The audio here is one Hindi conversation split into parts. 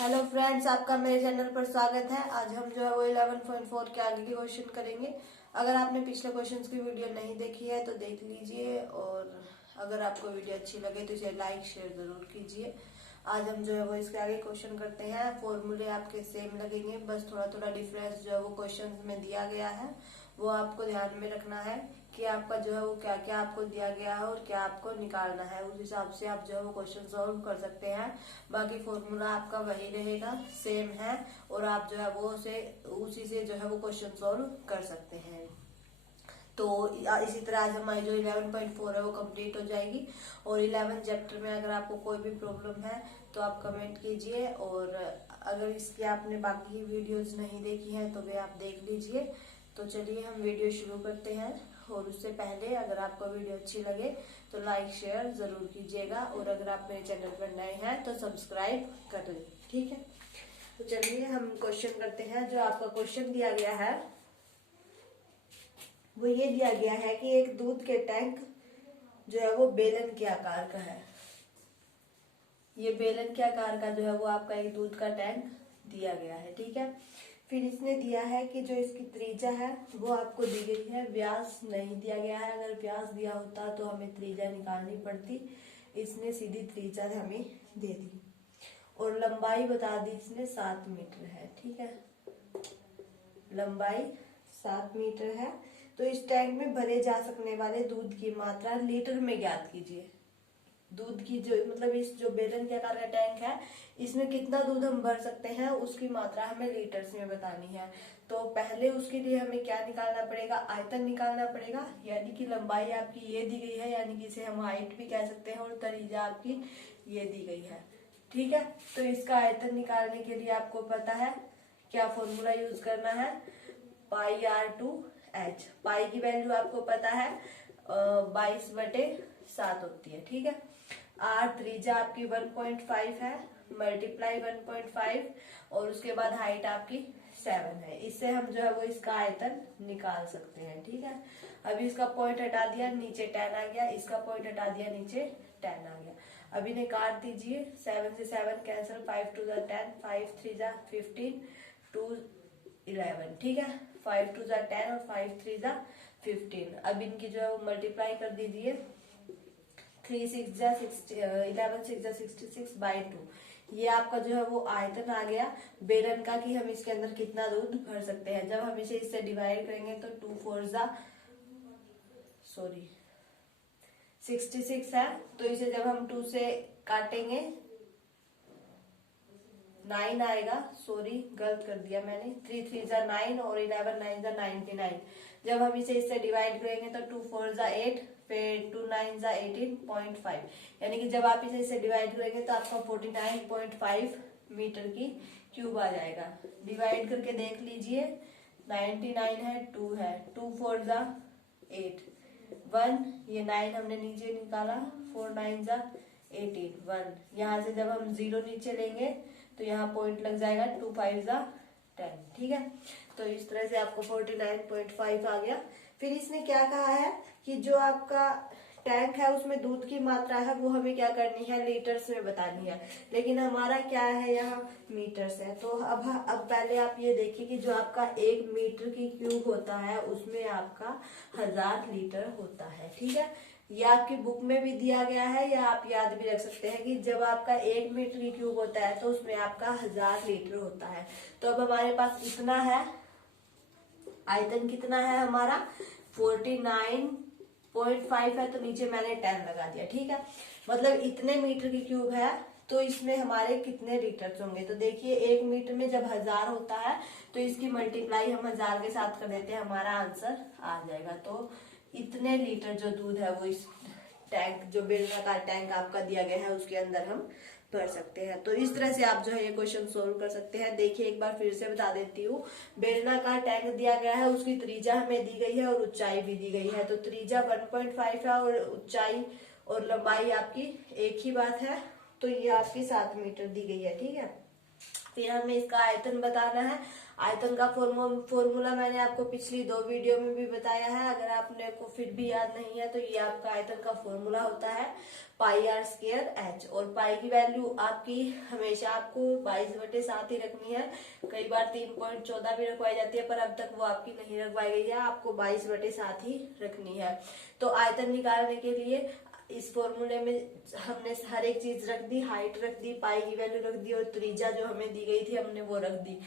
हेलो फ्रेंड्स, आपका मेरे चैनल पर स्वागत है। आज हम जो है वो 11.4 के आगे के क्वेश्चन करेंगे। अगर आपने पिछले क्वेश्चंस की वीडियो नहीं देखी है तो देख लीजिए, और अगर आपको वीडियो अच्छी लगे तो इसे लाइक शेयर जरूर कीजिए। आज हम जो है वो इसके आगे क्वेश्चन करते हैं। फॉर्मूले आपके सेम लगेंगे, बस थोड़ा थोड़ा डिफरेंस जो है वो क्वेश्चन में दिया गया है, वो आपको ध्यान में रखना है कि आपका जो है वो क्या क्या आपको दिया गया है और क्या आपको निकालना है। उस हिसाब से आप जो है वो क्वेश्चन सॉल्व कर सकते हैं। बाकी फॉर्मूला आपका वही रहेगा, सेम है, और आप जो है वो उसी से जो है वो क्वेश्चन सॉल्व कर सकते हैं। तो इसी तरह आज हमारी जो 11.4 है वो कंप्लीट हो जाएगी। और 11 चैप्टर में अगर आपको कोई भी प्रॉब्लम है तो आप कमेंट कीजिए, और अगर इसकी आपने बाकी वीडियोस नहीं देखी हैं तो वे आप देख लीजिए। तो चलिए हम वीडियो शुरू करते हैं। और उससे पहले अगर आपको वीडियो अच्छी लगे तो लाइक शेयर जरूर कीजिएगा, और अगर आप मेरे चैनल पर नए हैं तो सब्सक्राइब कर लें, ठीक है। तो चलिए हम क्वेश्चन करते हैं। जो आपका क्वेश्चन दिया गया है वो ये दिया गया है कि एक दूध के टैंक जो है वो बेलन के आकार का है। ये बेलन के आकार का जो है वो आपका एक दूध का टैंक दिया गया है, ठीक है। फिर इसने दिया है कि जो इसकी त्रिज्या है वो आपको दी गई है, व्यास नहीं दिया गया है। अगर व्यास दिया होता तो हमें त्रिज्या निकालनी पड़ती, इसने सीधी त्रिज्या हमें दे दी। और लंबाई बता दी इसने 7 मीटर है, ठीक है। लंबाई 7 मीटर है। तो इस टैंक में भरे जा सकने वाले दूध की मात्रा लीटर में ज्ञात कीजिए। दूध की जो मतलब इस जो बेलन के आकार का टैंक है, इसमें कितना दूध हम भर सकते हैं उसकी मात्रा हमें लीटर्स में बतानी है। तो पहले उसके लिए हमें क्या निकालना पड़ेगा, आयतन निकालना पड़ेगा। यानी कि लंबाई आपकी ये दी गई है, यानी कि इसे हम हाइट भी कह सकते हैं, और त्रिज्या आपकी ये दी गई है, ठीक है। तो इसका आयतन निकालने के लिए आपको पता है क्या फॉर्मूला यूज करना है, πr/h। पाई की वैल्यू आपको पता है 22/7 होती है, ठीक है। आर त्रिज्या आपकी 1.5 है, मल्टीप्लाई 1.5, और उसके बाद हाइट आपकी 7 है। इससे हम जो है वो इसका आयतन निकाल सकते हैं, ठीक है। अभी इसका पॉइंट हटा दिया, नीचे 10 आ गया, इसका पॉइंट हटा दिया, नीचे 10 आ गया। अभी ने काट दीजिए, 7 से 7 कैंसिल, 5 2 10, 5 3 15, 2 11, ठीक है। 5 2 10 और 5 3 15। अब इनकी जो है वो मल्टीप्लाई कर दीजिए, 3 6 11 6 66/2। ये आपका जो है वो आयतन आ गया बेलन का, कि हम इसके अंदर कितना दूध भर सकते हैं। जब हम इसे इससे डिवाइड करेंगे तो 2 4 66 है। तो इसे जब हम 2 से काटेंगे 9 आएगा, सॉरी गलत कर दिया मैंने, 3 3 9 और 11 9 99। जब हम इसे इससे डिवाइड करेंगे तो 2 4 8, फिर 2 9 18.5। यानी कि जब आप इसे इससे डिवाइड करेंगे तो आपका 49.5 मीटर की क्यूब आ जाएगा। डिवाइड करके देख लीजिए, 99 है, 2 है, 2 4 8, 1, ये 9 हमने नीचे निकाला, 4 9 18, 1। यहाँ से जब हम 0 नीचे लेंगे तो यहाँ पॉइंट लग जाएगा, 2 5 10, ठीक है। तो इस तरह से आपको 49.5 आ गया। फिर इसने क्या कहा है कि जो आपका टैंक है उसमें दूध की मात्रा है वो हमें क्या करनी है, लीटर्स में बतानी है। लेकिन हमारा क्या है, यहाँ मीटर्स है। तो अब पहले आप ये देखिए कि जो आपका 1 मीटर की क्यूब होता है उसमें आपका 1000 लीटर होता है, ठीक है। ये आपकी बुक में भी दिया गया है, या आप याद भी रख सकते हैं कि जब आपका 1 मीटर की क्यूब होता है तो उसमें आपका 1000 लीटर होता है। तो अब हमारे पास इतना है, आयतन कितना है हमारा 49.5 है, तो नीचे मैंने 10 लगा दिया, ठीक है। मतलब इतने मीटर की क्यूब है, तो इसमें हमारे कितने लीटर होंगे। तो देखिए 1 मीटर में जब 1000 होता है तो इसकी मल्टीप्लाई हम 1000 के साथ कर देते हैं, हमारा आंसर आ जाएगा। तो इतने लीटर जो दूध है वो इस टैंक, जो बेलनाकार टैंक आपका दिया गया है उसके अंदर हम भर सकते हैं। तो इस तरह से आप जो है ये क्वेश्चन सोल्व कर सकते हैं। देखिए एक बार फिर से बता देती हूँ, बेलनाकार टैंक दिया गया है, उसकी त्रिज्या हमें दी गई है और ऊंचाई भी दी गई है। तो त्रिज्या 1.5 है और ऊंचाई और लंबाई आपकी एक ही बात है, तो ये आपकी 7 मीटर दी गई है, ठीक है। फिर हमें इसका आयतन बताना है। आयतन का फॉर्मूला मैंने आपको पिछली 2 वीडियो में भी बताया है, अगर आपने को फिर भी याद नहीं है तो ये आपका आयतन का फॉर्मूला होता है पाई आर स्क्वायर एच, और पाई की वैल्यू आपकी हमेशा आपको 22/7 ही रखनी है। कई बार 3.14 भी रखवाई जाती है, पर अब तक वो आपकी नहीं रखवाई गई है, आपको 22/7 ही रखनी है। तो आयतन निकालने के लिए इस फॉर्मूले में हमने हर एक चीज रख दी, हाइट रख दी, पाई की वैल्यू रख दी, और त्रिज्या जो हमें दी गई थी हमने वो रख दी।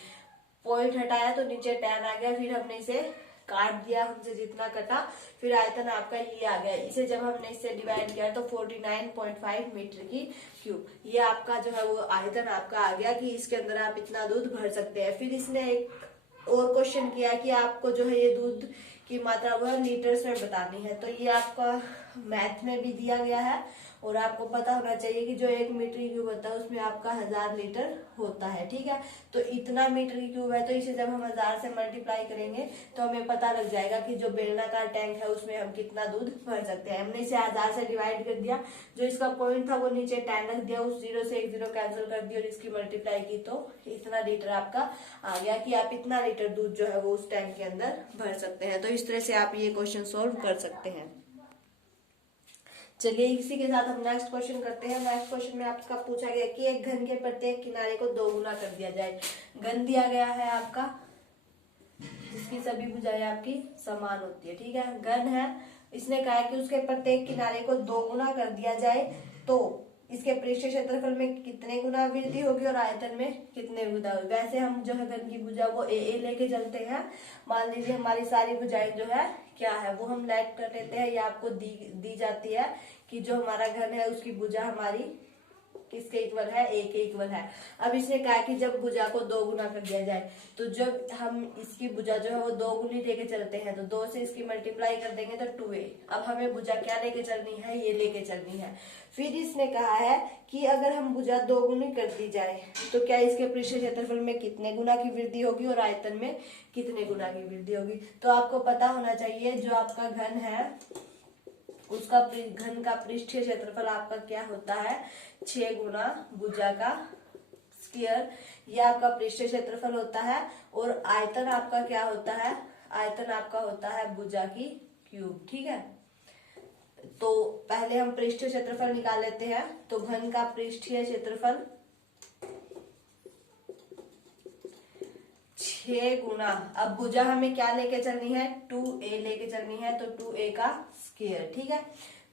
पॉइंट हटाया तो नीचे tan आ गया, फिर हमने इसे काट दिया, हमसे जितना कटा, फिर आयतन आपका ये आ गया। इसे जब हमने इससे डिवाइड किया तो 49.5 मीटर की क्यूब, ये आपका जो है वो आयतन आपका आ गया कि इसके अंदर आप इतना दूध भर सकते हैं। फिर इसने एक और क्वेश्चन किया कि आपको जो है ये दूध की मात्रा वो लीटर्स में बतानी है, तो ये आपका मैथ में भी दिया गया है, और आपको पता होना चाहिए कि जो 1 मीटर की क्यूब होता है उसमें आपका 1000 लीटर होता है, ठीक है। तो इतना मीटर की क्यूब है, तो इसे जब हम 1000 से मल्टीप्लाई करेंगे तो हमें पता लग जाएगा कि जो बेलनाकार टैंक है उसमें हम कितना दूध भर सकते हैं। हमने इसे 1000 से डिवाइड कर दिया, जो इसका पॉइंट था वो नीचे tan रख दिया, उस 0 से 1 0 कैंसिल कर दिया और इसकी मल्टीप्लाई की तो इतना लीटर आपका आ गया कि आप इतना लीटर दूध जो है वो उस टैंक के अंदर भर सकते हैं। तो इस तरह से आप ये क्वेश्चन सोल्व कर सकते हैं। चलिए इसी के साथ हम नेक्स्ट क्वेश्चन करते हैं। नेक्स्ट क्वेश्चन में आपका पूछा गया कि एक घन के प्रत्येक किनारे को 2 गुना कर दिया जाए। घन दिया गया है आपका जिसकी सभी भुजाएं आपकी समान होती है, ठीक है, घन है। इसने कहा है कि उसके प्रत्येक किनारे को 2 गुना कर दिया जाए तो इसके पृष्ठ क्षेत्रफल में कितने गुना वृद्धि होगी और आयतन में कितने गुना होगी। वैसे हम जो है घन की भुजा वो ए लेके चलते हैं। मान लीजिए हमारी सारी भुजाएं जो है क्या है वो हम लेट कर लेते हैं, या आपको दी जाती है कि जो हमारा घन है उसकी भुजा हमारी किसके इक्वल है, ए के इक्वल है। अब इसने कहा कि जब भुजा को 2 गुना कर दिया जाए, तो जब हम इसकी भुजा जो है वो 2 गुनी लेके चलते हैं तो 2 से इसकी मल्टीप्लाई कर देंगे तो 2a। अब हमें भुजा क्या लेके चलनी है, ये लेके चलनी है। फिर इसने कहा है कि अगर हम भुजा 2 गुनी कर दी जाए तो क्या इसके पृष्ठ क्षेत्रफल में कितने गुना की वृद्धि होगी और आयतन में कितने गुना की वृद्धि होगी। तो आपको पता होना चाहिए जो आपका घन है उसका घन का पृष्ठीय क्षेत्रफल आपका क्या होता है, 6 गुना भुजा का स्क्वायर, ये आपका पृष्ठीय क्षेत्रफल होता है। और आयतन आपका क्या होता है, आयतन आपका होता है भुजा की क्यूब, ठीक है। तो पहले हम पृष्ठीय क्षेत्रफल निकाल लेते हैं। तो घन का पृष्ठीय क्षेत्रफल 6 गुना, अब भुजा हमें क्या लेके चलनी है, 2a लेके चलनी है, तो 2a का स्क्वायर, ठीक है।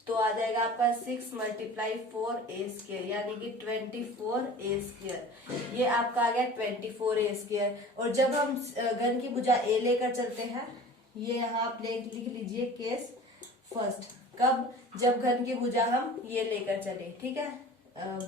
तो आ जाएगा आपका 6 × 4a स्क्वायर, यानी कि 24a स्क्वायर। ये आपका आ गया 24a स्क्वायर। और जब हम घन की भुजा a लेकर चलते हैं, ये यहाँ आप लिख लीजिए केस फर्स्ट, कब, जब घन की भुजा हम ये लेकर चले, ठीक है।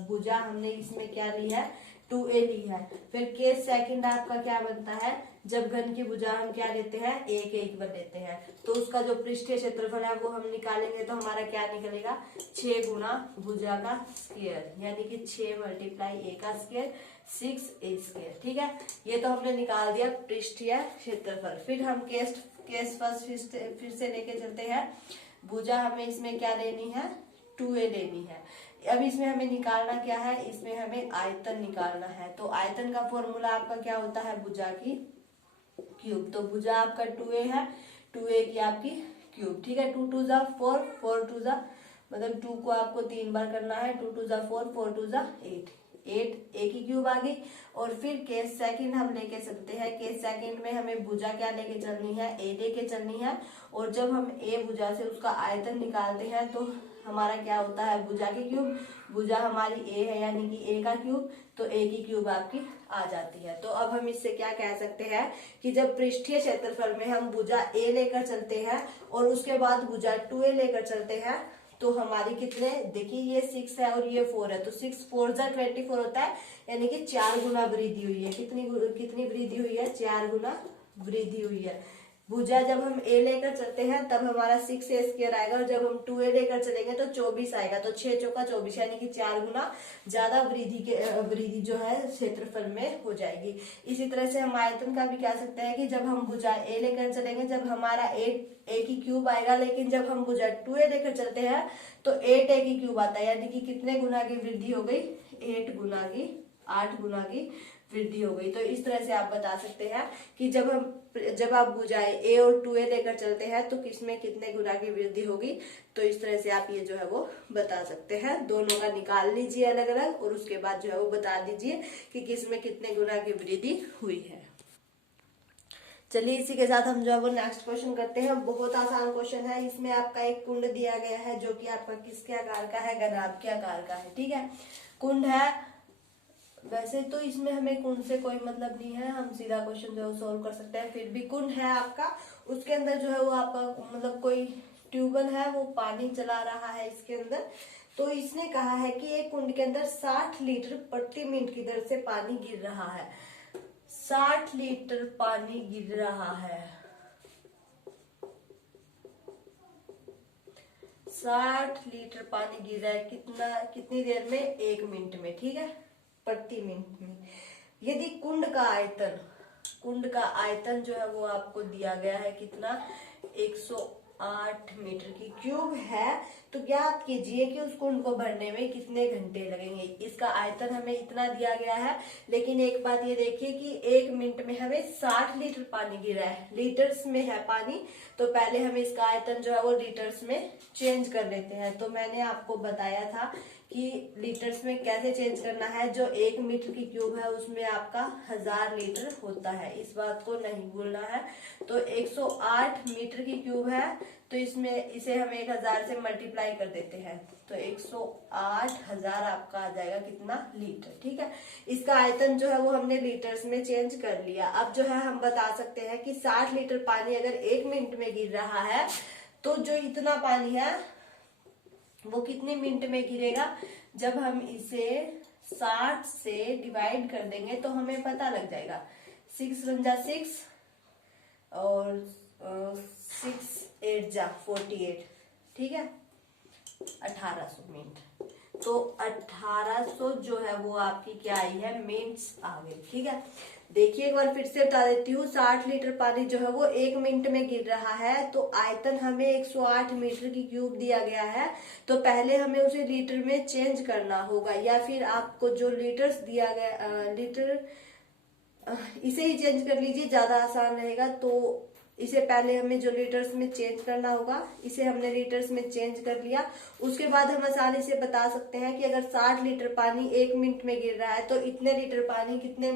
भुजा हमने इसमें क्या ली है, 2a ली है। फिर केस सेकंड आपका क्या बनता है, जब घन की भुजा हम क्या लेते हैं, a के इक्वल लेते हैं, तो उसका जो पृष्ठीय क्षेत्रफल है वो हम निकालेंगे तो हमारा क्या निकलेगा, 6 गुना भुजा का स्क्वायर, यानी कि 6 × a का स्क्वायर 6a स्क्वायर, ठीक है। ये तो हमने निकाल दिया पृष्ठीय क्षेत्रफल। फिर हम केस फर्स्ट फिर से लेके चलते हैं। भुजा हमें इसमें क्या लेनी है, 2a लेनी है। अब इसमें हमें निकालना क्या है, इसमें हमें आयतन निकालना है। तो आयतन का फॉर्मूला आपका क्या होता है, भुजा की क्यूब। तो भुजा आपका 2a है, 2a की आपकी क्यूब, ठीक है। 2 2 जा 4, 4 2 जा मतलब 2 को आपको 3 बार करना है, 2 2 जा 4, 4 2 जा 8, 8a की क्यूब आ गई। और फिर केस सेकंड हम लेके चलते हैं। केस सेकंड में हमें भुजा क्या लेके चलनी है, a लेके चलनी है। और जब हम a भुजा से उसका आयतन निकालते हैं तो हमारा क्या होता है, भुजा की क्यूब। भुजा हमारी a है यानी कि a का क्यूब, तो a की क्यूब आपकी आ जाती है। तो अब हम इससे क्या कह सकते हैं कि जब पृष्ठीय क्षेत्रफल में हम भुजा a लेकर चलते हैं और उसके बाद भुजा 2a लेकर चलते हैं तो हमारी कितने, देखिए ये 6 है और ये 4 है, तो 6 4 जा 24 होता है, यानी कि 4 गुना वृद्धि हुई है। कितनी वृद्धि हुई है, 4 गुना वृद्धि हुई है। भुजा जब हम a लेकर चलते हैं तब हमारा 6a स्क्वायर आएगा, और जब हम 2a लेकर चलेंगे तो 24 आएगा, तो 6 चौका 24, यानी कि 4 गुना ज्यादा वृद्धि जो है क्षेत्रफल में हो जाएगी। इसी तरह से हम आयतन का भी कह सकते हैं कि जब हम भुजा a लेकर चलेंगे जब हमारा 8a की क्यूब आएगा, लेकिन जब हम भुजा 2a लेकर चलते हैं तो 8a की क्यूब आता है, यानी कि कितने गुना की वृद्धि हो गई, 8 गुना की वृद्धि हो गई। तो इस तरह से आप बता सकते हैं कि जब आप भुजाएं a और 2a लेकर चलते हैं तो किसमें कितने गुना की वृद्धि होगी। तो इस तरह से आप ये जो है वो बता सकते हैं। दोनों का निकाल लीजिए अलग अलग और उसके बाद जो है वो बता दीजिए कि किसमें कितने गुना की वृद्धि हुई है। चलिए इसी के साथ हम जो है वो नेक्स्ट क्वेश्चन करते हैं। बहुत आसान क्वेश्चन है। इसमें आपका एक कुंड दिया गया है जो कि आपका किसके आकार का है, घनाभ के आकार का है। ठीक है, कुंड है। वैसे तो इसमें हमें कुंड से कोई मतलब नहीं है, हम सीधा क्वेश्चन जो है सोल्व कर सकते हैं। फिर भी कुंड है आपका, उसके अंदर जो है वो आपका मतलब कोई ट्यूबवेल है, वो पानी चला रहा है इसके अंदर। तो इसने कहा है कि एक कुंड के अंदर 60 लीटर प्रति मिनट की दर से पानी गिर रहा है। 60 लीटर पानी गिर रहा है, 60 लीटर पानी गिर रहा है। कितनी देर में? 1 मिनट में। ठीक है, प्रति मिनट में। यदि कुंड का आयतन जो है वो आपको दिया गया है कितना, 108 मीटर की क्यूब है, तो ज्ञात कीजिए कि उस कुंड को भरने में कितने घंटे लगेंगे। इसका आयतन हमें इतना दिया गया है, लेकिन एक बात ये देखिए कि 1 मिनट में हमें 60 लीटर पानी गिरा है, लीटर्स में है पानी। तो पहले हमें इसका आयतन जो है वो लीटर्स में चेंज कर लेते हैं। तो मैंने आपको बताया था कि लीटर्स में कैसे चेंज करना है। जो 1 मीटर की क्यूब है उसमें आपका 1000 लीटर होता है, इस बात को नहीं भूलना है। तो 108 मीटर की क्यूब है, तो इसे हम 1000 से मल्टीप्लाई कर देते हैं, तो 108,000 आपका आ जाएगा कितना, लीटर। ठीक है, इसका आयतन जो है वो हमने लीटर्स में चेंज कर लिया। अब जो है हम बता सकते हैं कि 60 लीटर पानी अगर 1 मिनट में गिर रहा है, तो जो इतना पानी है वो कितने मिनट में गिरेगा। जब हम इसे 60 से डिवाइड कर देंगे तो हमें पता लग जाएगा। 6 × 6 और 6 × 8 = 48। ठीक है, 1800 मिनट। तो 1800 जो है वो आपकी क्या आई है, मिनट्स आ गई। ठीक है, देखिए एक बार फिर से बता देती हूँ। 60 लीटर पानी जो है वो 1 मिनट में गिर रहा है, तो आयतन हमें 108 मीटर की क्यूब दिया गया है। तो पहले हमें उसे लीटर में चेंज करना होगा, या फिर आपको जो लीटर्स दिया गया इसे ही चेंज कर लीजिए, ज्यादा आसान रहेगा। तो इसे पहले हमें जो लीटर्स में चेंज करना होगा, इसे हमने लीटर्स में चेंज कर लिया। उसके बाद हम आसानी से बता सकते हैं कि अगर 60 लीटर पानी 1 मिनट में गिर रहा है, तो इतने लीटर पानी कितनी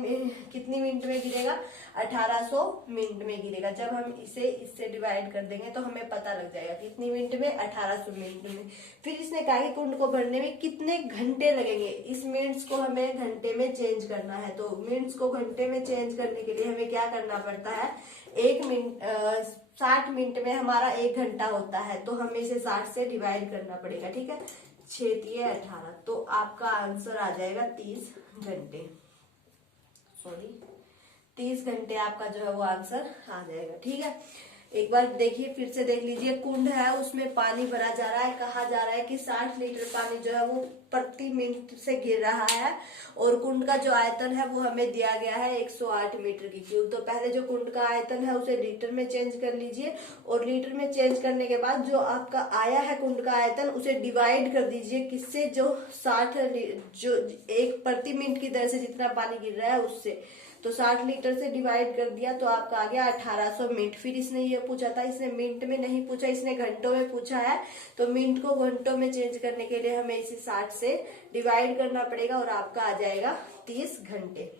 मिनट में गिरेगा, 1800 मिनट में गिरेगा। जब हम इससे डिवाइड कर देंगे तो हमें पता लग जाएगा कितनी मिनट में, 1800 मिनट में। फिर इसने कहा कि कुंड को भरने में कितने घंटे लगेंगे। इस मिनट्स को हमें घंटे में चेंज करना है। तो मिनट्स को घंटे में चेंज करने के लिए हमें क्या करना पड़ता है, 60 मिनट में हमारा 1 घंटा होता है, तो हमें इसे 60 से डिवाइड करना पड़ेगा। ठीक है, 6 × 18, तो आपका आंसर आ जाएगा 30 घंटे। 30 घंटे आपका जो है वो आंसर आ जाएगा। ठीक है, एक बार देखिए, फिर से देख लीजिए। कुंड है, उसमें पानी भरा जा रहा है। कहा जा रहा है कि 60 लीटर पानी जो है वो प्रति मिनट से गिर रहा है, और कुंड का जो आयतन है वो हमें दिया गया है 108 मीटर की क्यूब। तो पहले जो कुंड का आयतन है उसे लीटर में चेंज कर लीजिए, और लीटर में चेंज करने के बाद जो आपका आया है कुंड का आयतन, उसे डिवाइड कर दीजिए किससे, जो 60 जो 1 प्रति मिनट की दर से जितना पानी गिर रहा है उससे। तो 60 लीटर से डिवाइड कर दिया तो आपका आ गया 1800 मिनट। फिर इसने ये पूछा था, इसने मिनट में नहीं पूछा, इसने घंटों में पूछा है। तो मिनट को घंटों में चेंज करने के लिए हमें इसे 60 से डिवाइड करना पड़ेगा, और आपका आ जाएगा 30 घंटे।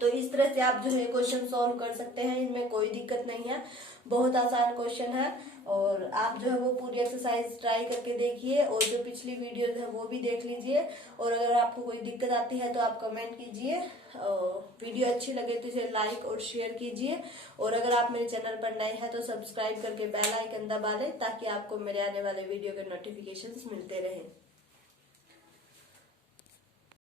तो इस तरह से आप जो है क्वेश्चन सॉल्व कर सकते हैं, इनमें कोई दिक्कत नहीं है, बहुत आसान क्वेश्चन है। और आप जो है वो पूरी एक्सरसाइज ट्राई करके देखिए, और जो पिछली वीडियोज है वो भी देख लीजिए। और अगर आपको कोई दिक्कत आती है तो आप कमेंट कीजिए। वीडियो अच्छी लगे तो इसे लाइक और शेयर कीजिए, और अगर आप मेरे चैनल पर नए हैं तो सब्सक्राइब करके बेल आइकन दबा लें, ताकि आपको मेरे आने वाले वीडियो के नोटिफिकेशंस मिलते रहें।